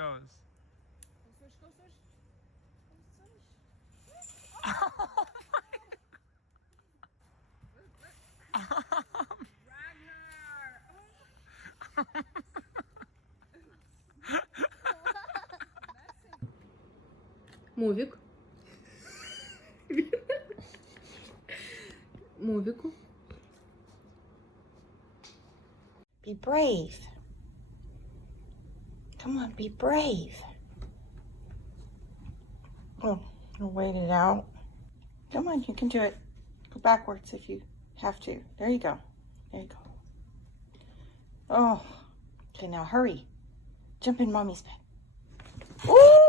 goes. Go swish, go swish. Go swish. Drag her. Мувік. Мувіку. Be brave. Come on, be brave. Oh, I'll wait it out. Come on, you can do it. Go backwards if you have to. There you go. There you go. Oh, okay, now hurry. Jump in mommy's bed. Ooh!